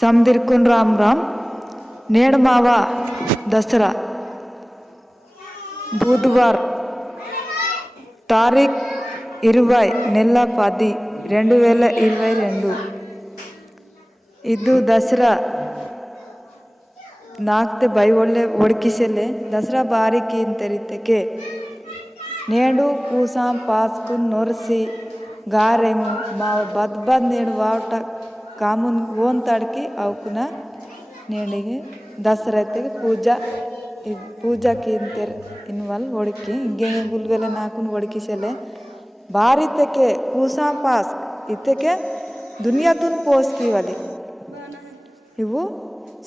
समदिरकुन राम राम नेडमावा दसरा बुधवार तारीख 20 నెల 10 2022 ಇದು ದಸರಾ ನಾಕ್ತೆ ಬೈ ಒಳ್ಳೆ ಒಡಕಿಸಲೆ ದಸರಾ ಬಾರಿಗೆ ಇಂತರಿತಕ್ಕೆ నేడు కూసాం పాస్కున్ నొరసి గారెము మా బద్బద్ నేడు వాట కామున్ ఓన్ తడికి అవుకున నేడిಗೆ ದಸರಾತೆಗೆ ಪೂಜಾಕ್ಕೆ ಇಂತೆರ್ ಇನ್ವಾಲ್ ಹೊಡಕಿ ಹಿಂಗೆ ಗುಲ್ವೆಲೆ ನಾಕುನ್ ಹೊಡಕಿಸಲೆ ಬಾರಿ ತೆಕೆ ಕೂಸಾಂ ಪಾಸ್ ಇತೆಕೆ ದುನಿಯಾತುನ್ ಪೋಸ್ಕಿವಲಿ ಇವು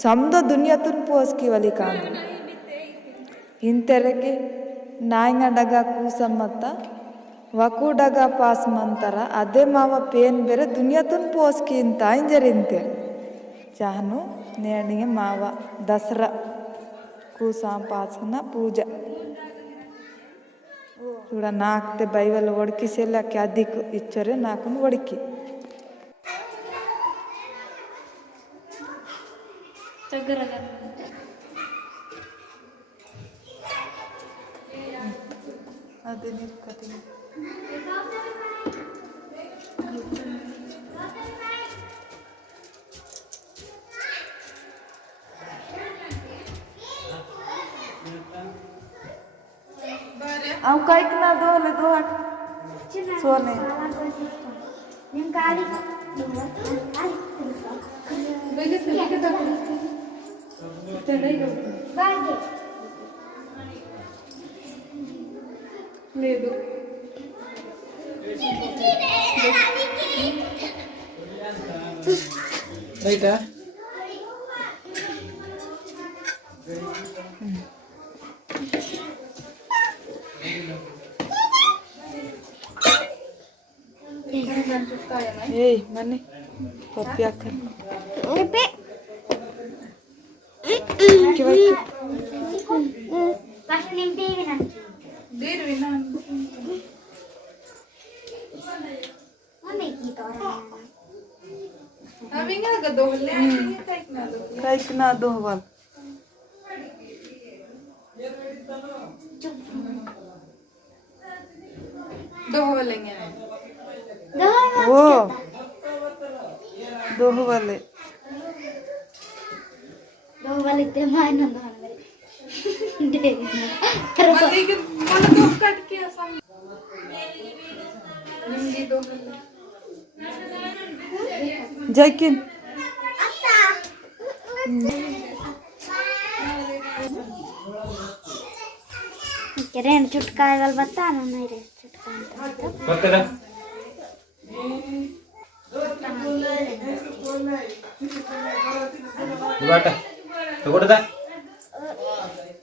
ಸಮದ ದುನಿಯಾತುನ್ ಪೋಸ್ಕಿವಲಿ ಕಾಮು ಇಂತೆರಕ್ಕೆ ನಾಯಿನ ಡಗ ಕೂಸಮ್ಮತ್ತ ವಕು ಡಗ ಪಾಸ್ ಮಂತರ ಅದೇ ಮಾವ ಪೇನ್ ಬೇರೆ ದುನಿಯಾತುನ್ ಪೋಸ್ಕಿ ಇಂತ ಇಂಜರಿಂತೆ ಚಾಹನು ನೇಣಿಗೆ ಮಾವ ದಸರಾ ಕೂಸಾಂ ಪಾಸ್ನ ಪೂಜಾ చూడ నాకుతే బైవల్ ఒడికిసేలాకి అదికు ఇచ్చరే నాకును ఒడికి అదే నిర్కతి ಅವು ಕೈಕ್ ನಾ ದೋಲೆ ದೋ ಹಟ್ ಸೋನೆ ನಿಮ್ ಗಾಡಿ ಬೇಗ ಸಲಿಕೆ ತಗೋ ಚಲೈ ಗೋ ಬಾಗೆ ಲೇದು ರೈಟಾ ಏಯ್ ಮನೆ ಪಪ್ಪಿ ಹಾಕ ಕೈಕ್ ನಾ ದೋಹವಲ್ ದೋಹವಲ್ಲೆಂಗೆ ಓ ದೋಹವಲ್ಲೆ ದೋಹವಲ್ಲಿದ್ದೆ ಮಾಯನೊಂದು जैकिन किरण चुटका वाल बता ना नहीं रे चुटका बता ಇವಾಟ ತಗೊಡದ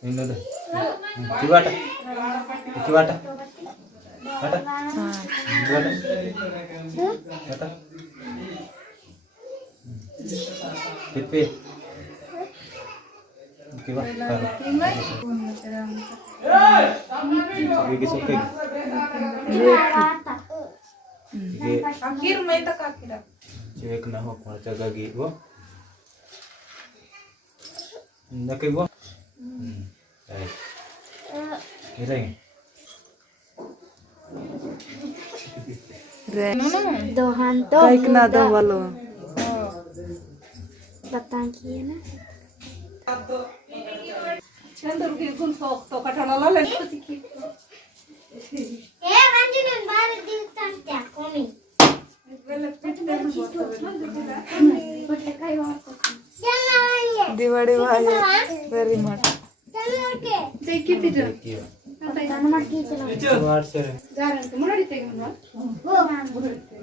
ಇನ್ನೊಂದು ಇವಾಟ ಇವಾಟ ಆಟ ಇವಾಟ ಆಟ ತಿಪ್ಪಿ ಕಿವಾ ये सुके ये आखिर में तक आखिर एक ना हो कौन जगह गी वो न के वो ये रहेंगे दो हाथ दो कईक ना दो वालो बता किए ना चंदर के गुण तो कठला ला की ए मंजुन बार दिवस त्या कोणी दिवाळी भाई वेरी मच किती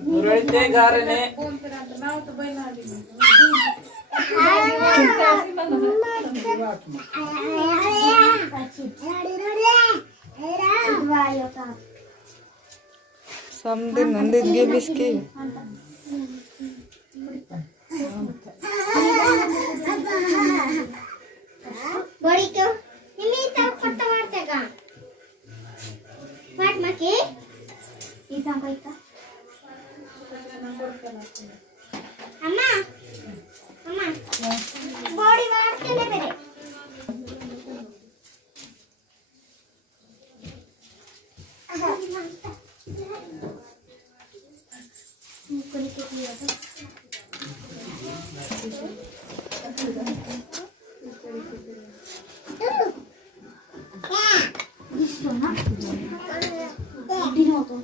ಮುರಳಿತೆ ಗಾರನೆ ನಾವು तो ಬೈನಾ समदिन नंदिगे बिस्की बड़ी क्यों निमी तब पत्ता मारते का वाट मके इसा कोई का अम्मा अम्मा Dino tuh.